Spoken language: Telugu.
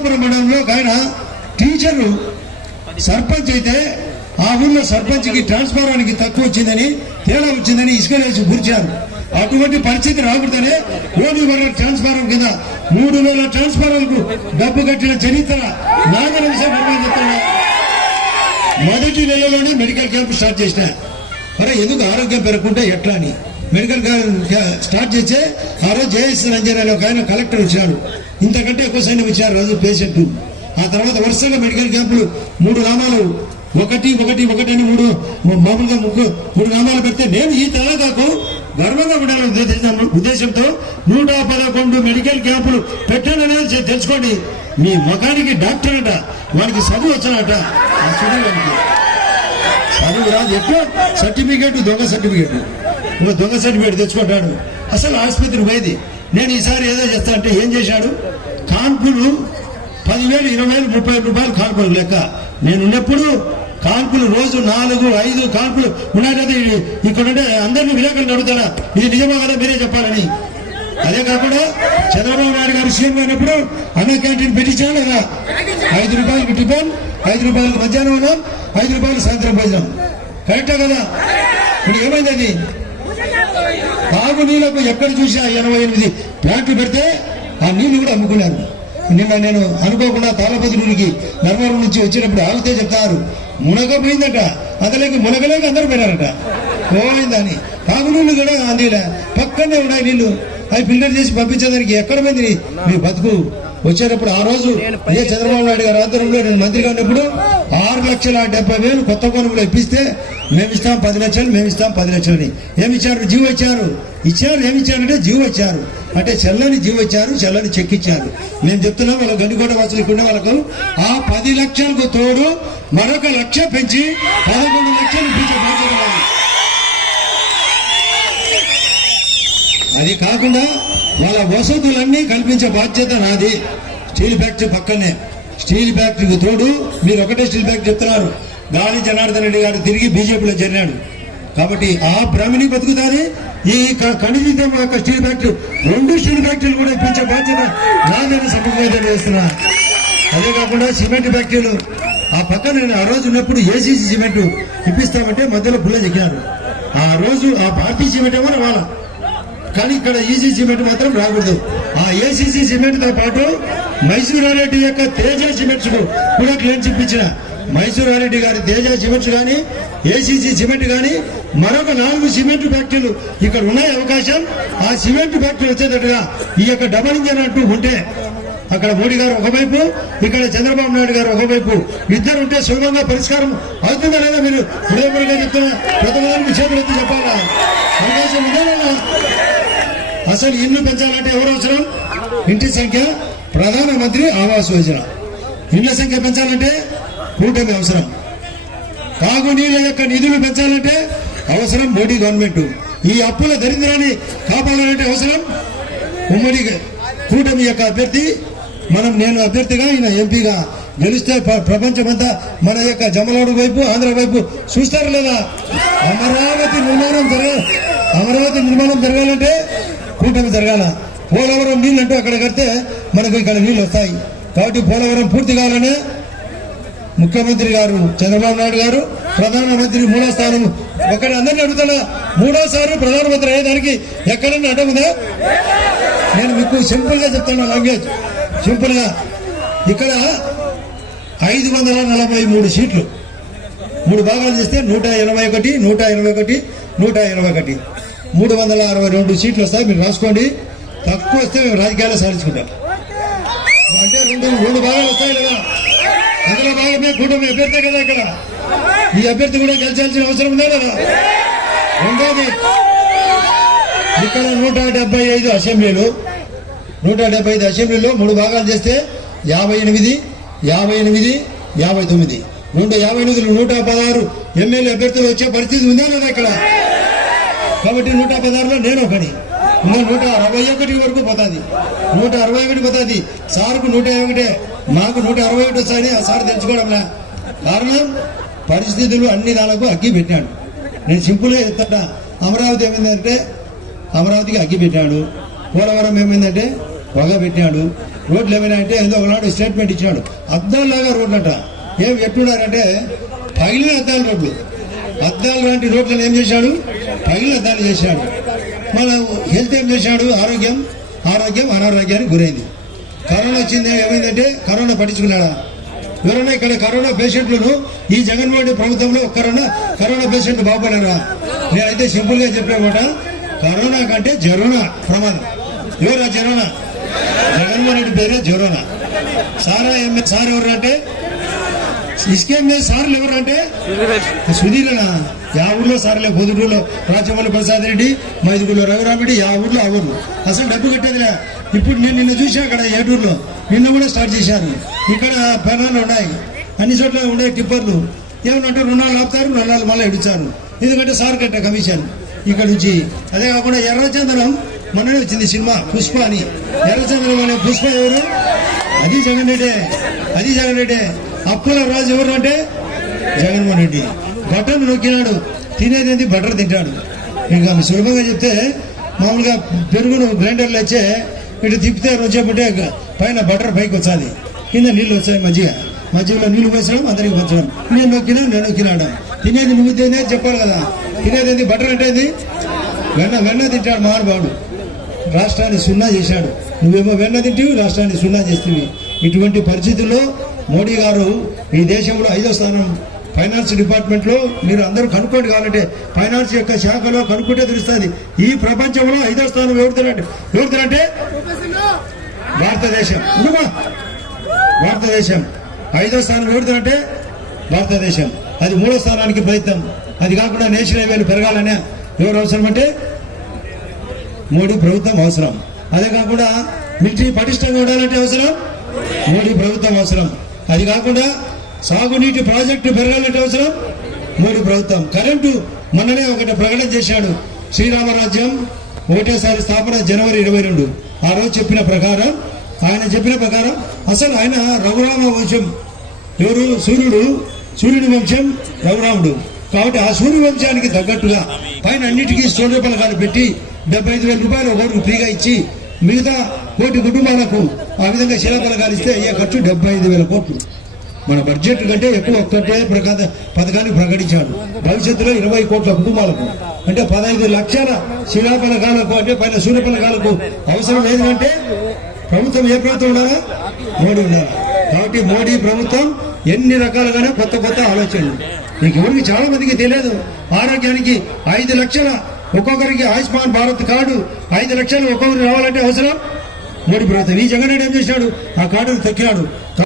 అమలాపురం మండలంలో ఒక ఆయన టీచరు సర్పంచ్ అయితే ఆ ఊళ్ళో సర్పంచ్కి ట్రాన్స్ఫారానికి తక్కువ వచ్చిందని తేడా వచ్చిందని ఇసుకలేసి గుర్చారు. అటువంటి పరిస్థితి రాకూడదనే ఓడివల్ల ట్రాన్స్ఫారం కింద 3000 ట్రాన్స్ఫారాలకు డబ్బు కట్టిన చరిత్ర నాగరంశం చెప్తున్నా. మొదటి నెలలోనే మెడికల్ క్యాంప్ స్టార్ట్ చేసిన. మరి ఎందుకు ఆరోగ్యం పెరగకుంటే ఎట్లా అని మెడికల్ స్టార్ట్ చేస్తే ఆ రోజు జేఎస్ రంజన్ ఒక ఆయన కలెక్టర్ వచ్చాడు. ఇంతకంటే ఎక్కువ సైన్యం ఇచ్చారు రోజు పేషెంట్. ఆ తర్వాత వరుసగా మెడికల్ క్యాంపులు 3 నామాలు ఒకటి అని 3 మామూలుగా 3 నామాలు పెడితే నేను ఈ తెలంగాణకు గర్వంగా ఉండాలనే ఉద్దేశంతో 111 మెడికల్ క్యాంపులు పెట్టాననేది తెలుసుకోండి. మీ ముఖానికి డాక్టర్ అట, వానికి చదువు వచ్చానట. ఆ చదువు రాదు, ఎక్కువ సర్టిఫికేట్ దొంగ సర్టిఫికేట్ తెచ్చుకుంటాడు. అసలు ఆసుపత్రికి పోయేది. నేను ఈసారి ఏదో చేస్తా అంటే ఏం చేశాడు, కాన్పులు 10,000, 20,000, 30,000 రూపాయలు కాన్పులు లెక్క. నేను ఉన్నప్పుడు కాన్పులు రోజు 4, 5 కాన్పులు ఉన్నాయంటే ఇక్కడ ఉంటే అందరినీ విలేకరులు అడుగుతాడా ఇది నిజమా కదా మీరే చెప్పాలని. అదే కాకుండా చంద్రబాబు నాయుడు గారు సీఎం అయినప్పుడు అన్న క్యాంటీన్ పెట్టించాడు కదా. 5 రూపాయలకు టిఫిన్, 5 రూపాయలకు మధ్యాహ్నం అన్నం, 5 రూపాయలకు సాయంత్రం భోజనం. కరెక్టా కదా? ఇప్పుడు ఏమైంది అది? తాగునీళ్లకు ఎక్కడ చూసా 88 ప్లాంట్లు పెడితే ఆ నీళ్లు కూడా అమ్ముకున్నారు. నిన్న నేను అనుకోకుండా తాళపత్రుడికి ధర్మవరం నుంచి వచ్చినప్పుడు ఆగితే చెప్తారు మునగపోయిందట. అతలేక మునగలేక అందరూ పోయినారట. పోయిందని తాగునీళ్లు కూడా అందిలే, పక్కనే ఉన్నాయి నీళ్లు. అవి ఫిల్టర్ చేసి పంపించేదానికి ఎక్కడ పోయింది మీ బతుకు? వచ్చేటప్పుడు ఆ రోజు ఏ చంద్రబాబు నాయుడు గారు ఆధ్వర్యంలో నేను మంత్రిగా ఉన్నప్పుడు 6,70,000 కొత్త కొనుగోలు ఇప్పిస్తే మేమిస్తాం 10 లక్షలు, మేమిస్తాం 10 లక్షలని. ఏమిచ్చారు? జీవో ఇచ్చారు. ఏమిచ్చారంటే జీవో ఇచ్చారు. అంటే చల్లని జీవో ఇచ్చారు, చల్లని చెక్ ఇచ్చారు. నేను చెప్తున్నా వాళ్ళ గండికోట వాసులకు ఉండే వాళ్ళకు ఆ 10 లక్షలకు తోడు మరొక 1 లక్ష పెంచి 11 లక్షలు ఇప్పించే బాధ్యత. అది కాకుండా వాళ్ళ వసతులన్నీ కల్పించే బాధ్యత నాది. స్టీల్ ఫ్యాక్టరీ పక్కనే, స్టీల్ ఫ్యాక్టరీకి తోడు మీరు ఒకటే స్టీల్ ఫ్యాక్టరీ చెప్తున్నారు. గాలి జనార్దన్ రెడ్డి గారు తిరిగి బీజేపీలో చేరినాడు కాబట్టి ఆ బ్రాహ్మణి బతుకుతాని ఈ ఖనిజం యొక్క స్టీల్ ఫ్యాక్టరీ 2 స్టీల్ ఫ్యాక్టరీలు కూడా ఇప్పించే బాధ్యత నాదని సమన్వయం చేస్తున్నా. అదే కాకుండా సిమెంట్ ఫ్యాక్టరీలు ఆ పక్కన నేను ఆ రోజు ఉన్నప్పుడు ఏసీసీ సిమెంట్ ఇప్పిస్తామంటే మధ్యలో పుల్ల చెక్కినారు. ఆ రోజు ఆ భారతీయ సిమెంట్ ఏమో వాళ్ళ, కానీ ఇక్కడ ఈసీ సిమెంట్ మాత్రం రాకూడదు. ఆ ఏసీసీ సిమెంట్ తో పాటు మైసూరారెడ్డి యొక్క తేజ సిమెంట్స్ కూడా క్లెయిమ్స్ ఇప్పించిన. మైసూరారెడ్డి గారి తేజ సిమెంట్స్ గాని, ఏసీసీ సిమెంట్ గాని మరొక 4 సిమెంట్ ఫ్యాక్టరీలు ఇక్కడ ఉన్నాయి అవకాశం. ఆ సిమెంట్ ఫ్యాక్టరీ వచ్చేటట్టుగా ఈ యొక్క డబల్ ఇంజన్ అంటూ ఉంటే అక్కడ మోడీ గారు ఒకవైపు, ఇక్కడ చంద్రబాబు నాయుడు గారు ఒకవైపు, ఇద్దరు ఉంటే సులభంగా పరిష్కారం అవుతుందా లేదా? మీరు హృదయపూర్వకంగా చెప్తున్నా, ప్రతిదానికి చేతులెత్తి చెప్పాలా? అవకాశం ఉందా లేదా? అసలు ఇల్లు పెంచాలంటే ఎవరు అవసరం? ఇంటి సంఖ్య, ప్రధానమంత్రి ఆవాస్ యోజన. ఇళ్ల సంఖ్య పెంచాలంటే కూటమి అవసరం. తాగునీళ్ల యొక్క నిధులు పెంచాలంటే అవసరం మోడీ గవర్నమెంట్. ఈ అప్పుల దరిద్రాన్ని కాపాడాలంటే అవసరం ఉమ్మడి కూటమి యొక్క అభ్యర్థి. నేను అభ్యర్థిగా, ఈయన ఎంపీగా గెలిస్తే ప్రపంచమంతా మన యొక్క జమలాడు వైపు, ఆంధ్ర వైపు చూస్తారు లేదా? అమరావతి నిర్మాణం జరగాలంటే కూటమి జరగాల. పోలవరం నీళ్లంటూ అక్కడ కడితే మనకు ఇక్కడ నీళ్లు వస్తాయి. కాబట్టి పోలవరం పూర్తి కావాలనే ముఖ్యమంత్రి గారు చంద్రబాబు నాయుడు గారు ప్రధానమంత్రి 3వ స్థానం. ఒకటి అందరినీ అడుగుతున్నా, 3వసారి ప్రధానమంత్రి అయ్యేదానికి ఎక్కడన్నా అడ్డముందా? నేను మీకు సింపుల్ గా చెప్తాను, లాంగ్వేజ్ సింపుల్ గా. ఇక్కడ 543 సీట్లు 3 భాగాలు చేస్తే 121, 121, 121, 362 సీట్లు వస్తాయి. మీరు రాసుకోండి. తక్కువ వస్తే మేము రాజకీయాల్లో సాధించుకుంటాం. అంటే 2 భాగాలు వస్తాయి లేదా? అందులో భాగమే కూటమి అభ్యర్థి కదా. ఇక్కడ ఈ అభ్యర్థి కూడా గెలిచాల్సిన అవసరం ఉందా లేదా? రెండోది, ఇక్కడ 175 అసెంబ్లీలు, 175 అసెంబ్లీలో 3 భాగాలు చేస్తే 58, 59, 59, 258, 116 ఎమ్మెల్యే అభ్యర్థులు వచ్చే పరిస్థితి ఉందా లేదా ఇక్కడ? కాబట్టి 116లో నేను ఒకటి, 161 వరకు పోతుంది. 161 పోతుంది. సార్కు 101, నాకు 161 వస్తాయని ఆ సార్ తెలుసుకోవడంలా. కారణం పరిస్థితులు అన్ని దానికి అగ్గి పెట్టాడు. నేను సింపుల్ గా చెప్తాడా. అమరావతి ఏమైందంటే అమరావతికి అగ్గి పెట్టాడు. పోలవరం ఏమైందంటే పొగ పెట్టాడు. రోడ్లు ఏమైనా అంటే ఏదో ఒకనాడు స్టేట్మెంట్ ఇచ్చినాడు. అద్దాల్లాగా రోడ్లట. ఏం ఎట్టున్నారంటే పగిలిన అద్దాల రోడ్లు. అద్దాలు లాంటి రోడ్లను ఏం చేశాడు? పగిలిన అద్దాలు చేశాడు. మన హెల్త్ ఏం చేశాడు? ఆరోగ్యం అనారోగ్యానికి గురైంది. కరోనా వచ్చింది, ఏమైందంటే కరోనా పట్టించుకున్నాడా? ఎవరైనా ఇక్కడ కరోనా పేషెంట్లను ఈ జగన్మోహన్ రెడ్డి ప్రభుత్వంలో కరోనా పేషెంట్లు బాగుపడారా? నేనైతే సింపుల్ గా చెప్పేమాట, కరోనా కంటే జరోనా ప్రమాదం. ఎవరా జరోనా? జగన్మోహన్ రెడ్డి పేరే జరోనా. సార్ ఎవరు అంటే ఇసుకేం లేదు. సార్లు ఎవరు అంటే సుధీరనా? యా ఊర్లో సార్లే, పొదుటూరులో రాచమల్లి ప్రసాద్ రెడ్డి, మైదుగుల్లో రఘురామిరెడ్డి, యా ఊర్లో ఆ ఊర్లో అసలు డబ్బు కట్టేదిలే. ఇప్పుడు నేను నిన్న చూసా అక్కడ ఏటూరులో, నిన్న కూడా స్టార్ట్ చేశారు. ఇక్కడ పెనాలు ఉన్నాయి, అన్ని చోట్ల ఉండే టిప్పర్లు. ఏమనంటే రుణాలు ఆపుతారు, రుణాలు మళ్ళీ ఇడుచారు. ఎందుకంటే సార్ కట్టే కమిషన్ ఇక్కడ నుంచి. అదే కాకుండా ఎర్రచందనం మొన్ననే వచ్చింది సినిమా పుష్ప అని. ఎర్రచందనం అనే పుష్ప ఎవరు? అది జగన్ రెడ్డి. అప్పుల రాజు ఎవరు అంటే జగన్మోహన్ రెడ్డి. బటన్ నొక్కినాడు, తినేది బటర్ తింటాడు. ఇంకా సులభంగా చెప్తే మామూలుగా పెరుగును గ్రైండర్లు వచ్చే ఇటు తిప్పితే రోజేపుంటే పైన బటర్ పైకి వచ్చాది, కింద నీళ్లు వచ్చాయి. మజ్జిగలో నీళ్లు పోసడం, అందరికి పోసడం. నేను నొక్కినాడు. తినేది నువ్వు తినేది చెప్పాలి కదా. తినేది బటర్ అంటే వెన్న తింటాడు మహానుభావుడు. రాష్ట్రాన్ని సున్నా చేశాడు. నువ్వేమో వెన్న తింటివి, రాష్ట్రాన్ని సున్నా చేస్తేవి. ఇటువంటి పరిస్థితుల్లో మోడీ గారు ఈ దేశంలో 5వ స్థానం ఫైనాన్స్ డిపార్ట్మెంట్ లో. మీరు అందరూ కనుక్కోండి, కావాలంటే ఫైనాన్స్ యొక్క శాఖలో కనుక్కుంటే తెలుస్తుంది. ఈ ప్రపంచంలో 5వ స్థానం ఎవరుతారంటే భారతదేశం. 5వ స్థానం ఎవరుతారంటే భారతదేశం. అది 3వ స్థానానికి ప్రయత్నం. అది కాకుండా నేషనల్ హైవేలు పెరగాలనే ఎవరు అవసరం అంటే మోడీ ప్రభుత్వం అవసరం. అదే కాకుండా మిలిటరీ పటిష్టంగా ఉండాలంటే అవసరం మోడీ ప్రభుత్వం అవసరం. అది కాకుండా సాగునీటి ప్రాజెక్టు పెరగాలంటే అవసరం మోడీ ప్రభుత్వం. కరెంటు మొన్ననే ఒకటి ప్రకటన చేశాడు. శ్రీరామరాజ్యం ఒకటేసారి స్థాపన జనవరి 22. ఆ రోజు చెప్పిన ప్రకారం అసలు ఆయన రఘురామ వంశం. ఎవరు? సూర్యుడి వంశం రఘురాముడు. కాబట్టి ఆ సూర్య వంశానికి తగ్గట్టుగా పైన అన్నిటికీ సోదర పథకాలు పెట్టి 75,000 రూపాయలు ఒకరికి ఫ్రీగా ఇచ్చి మిగతా 1 కోటి కుటుంబాలకు ఆ విధంగా శిలా పథకాలు ఇస్తే అయ్యే ఖర్చు 75,000 కోట్లు. మన బడ్జెట్ కంటే ఎక్కువ ఒక్కటే పథకాన్ని ప్రకటించాడు. భవిష్యత్తులో 20 కోట్ల కుటుంబాలకు అంటే 15 లక్షల శిలా పథకాలకు అంటే పైన సూర్య పథకాలకు అవసరం లేదంటే ప్రభుత్వం ఏ ప్రభుత్వం ఉండాలా? మోడీ ఉండాలి. కాబట్టి మోడీ ప్రభుత్వం ఎన్ని రకాలుగానే కొత్త ఆలోచనలు. మీకు ఎవరికి చాలా మందికి తెలియదు. ఆరోగ్యానికి 5 లక్షల ఒక్కొక్కరికి ఆయుష్మాన్ భారత్ కార్డు 5 లక్షలు ఒక్కొక్కరికి రావాలంటే అవసరం మోడీ ప్రభుత్వం. ఈ జగన్ రెడ్డి ఏం చేశాడు? ఆ కార్డును తొక్కినాడు.